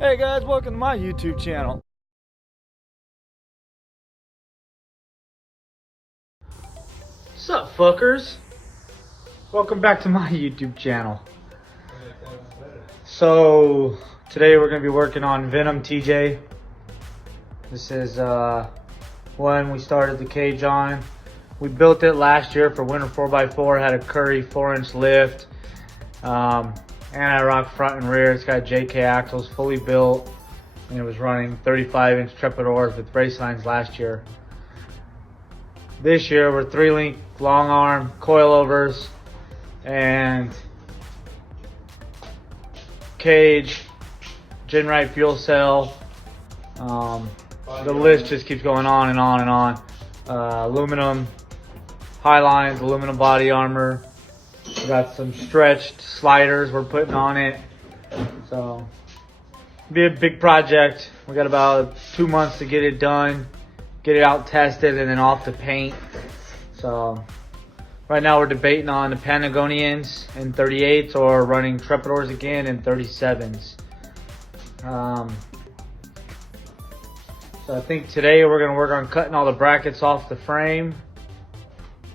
Hey guys, welcome to my YouTube channel. What's up, fuckers? Welcome back to my YouTube channel. So today we're gonna be working on Venom TJ. This is one we started the cage on. We built it last year for winter 4x4. Had a Curry 4-inch lift, anti-rock front and rear. It's got JK axles, fully built, and it was running 35-inch trepidors with race lines last year. This year we're 3-link long arm coilovers and cage, Genrite fuel cell. The list just keeps going on and on and on. Aluminum high lines, aluminum body armor. We got some stretched sliders we're putting on it. So it'll be a big project. We got about 2 months to get it done, get it out tested, and then off to paint. So right now we're debating on the Patagonians in 38s or running trepidors again in 37s. So I think today we're gonna work on cutting all the brackets off the frame,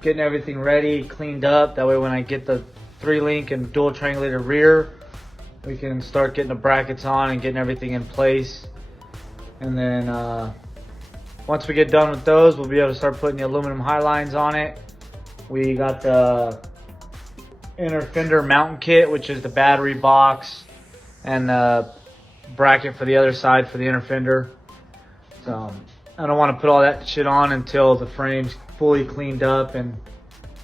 getting everything ready, cleaned up. That way when I get the 3-link and dual triangulated rear, we can start getting the brackets on and getting everything in place. And then once we get done with those, we'll be able to start putting the aluminum high lines on it. We got the inner fender mounting kit, which is the battery box and the bracket for the other side for the inner fender. So I don't want to put all that shit on until the frame's fully cleaned up and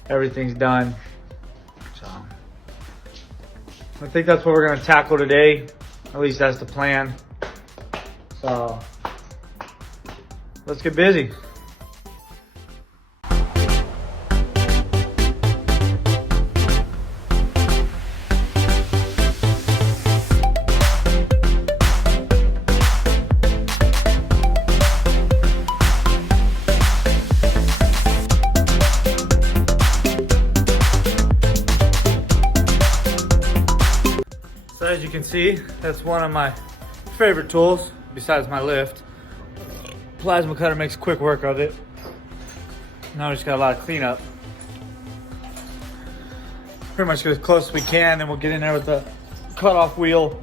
everything's done. So I think that's what we're going to tackle today. At least that's the plan. So let's get busy. So as you can see, that's one of my favorite tools besides my lift. Plasma cutter makes quick work of it. Now we just got a lot of cleanup. Pretty much get as close as we can, then we'll get in there with the cut-off wheel.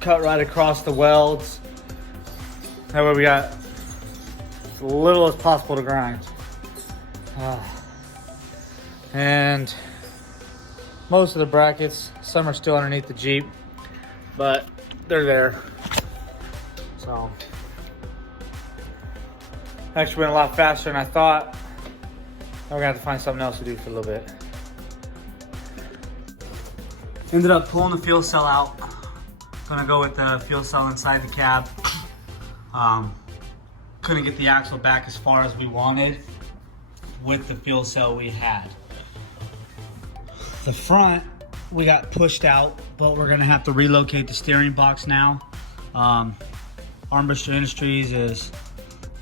Cut right across the welds. That way we got as little as possible to grind. And most of the brackets, some are still underneath the Jeep, but they're there. So actually went a lot faster than I thought. Now we're gonna have to find something else to do for a little bit. Ended up pulling the fuel cell out. Gonna go with the fuel cell inside the cab. Couldn't get the axle back as far as we wanted with the fuel cell we had. The front we got pushed out, but we're gonna have to relocate the steering box now. Armbruster Industries is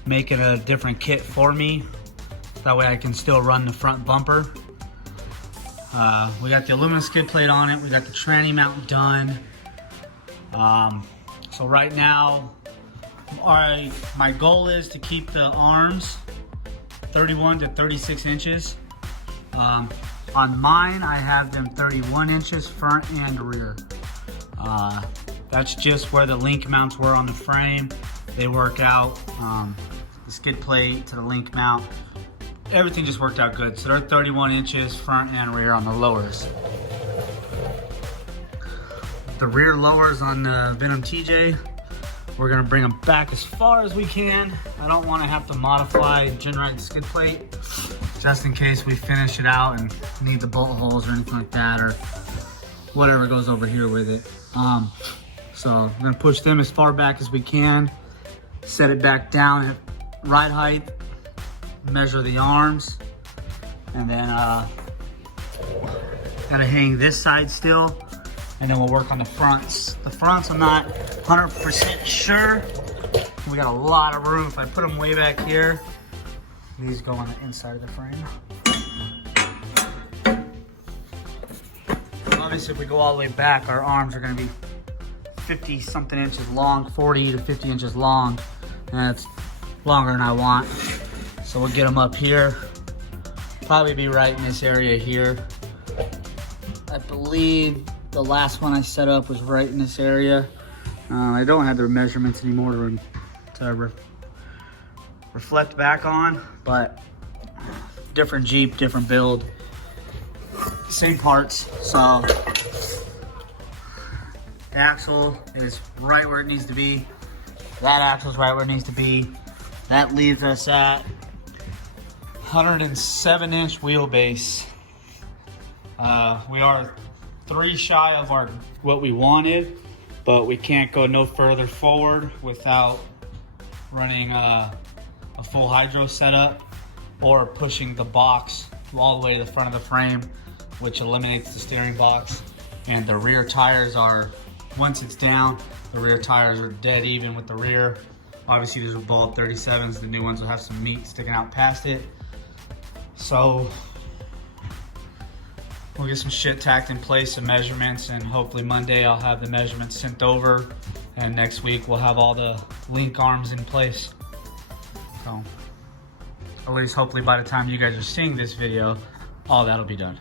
making a different kit for me. That way I can still run the front bumper. We got the aluminum skid plate on it. We got the tranny mount done. So right now, my goal is to keep the arms 31 to 36 inches. On mine, I have them 31 inches front and rear. That's just where the link mounts were on the frame. They work out, the skid plate to the link mount. Everything just worked out good. So they're 31 inches front and rear on the lowers. The rear lowers on the Venom TJ, we're gonna bring them back as far as we can. I don't wanna have to modify Genrite skid plate, just in case we finish it out and need the bolt holes or anything like that, or whatever goes over here with it. So I'm gonna push them as far back as we can, set it back down at ride height, measure the arms, and then gotta hang this side still, and then we'll work on the fronts. The fronts I'm not 100% sure. We got a lot of room. If I put them way back here, these go on the inside of the frame. Obviously, if we go all the way back, our arms are gonna be 50 something inches long, 40 to 50 inches long, and that's longer than I want. So we'll get them up here. Probably be right in this area here. I believe the last one I set up was right in this area. I don't have the measurements anymore to reflect back on, but different Jeep, different build, same parts. So the axle is right where it needs to be. That axle is right where it needs to be. That leaves us at 107-inch wheelbase. We are 3 shy of what we wanted, but we can't go no further forward without running a full hydro setup or pushing the box all the way to the front of the frame, which eliminates the steering box. And the rear tires are, once it's down, the rear tires are dead even with the rear. Obviously these are bald 37s, the new ones will have some meat sticking out past it. So we'll get some shit tacked in place, some measurements, and hopefully Monday I'll have the measurements sent over, and next week we'll have all the link arms in place. So at least hopefully by the time you guys are seeing this video, all that'll be done.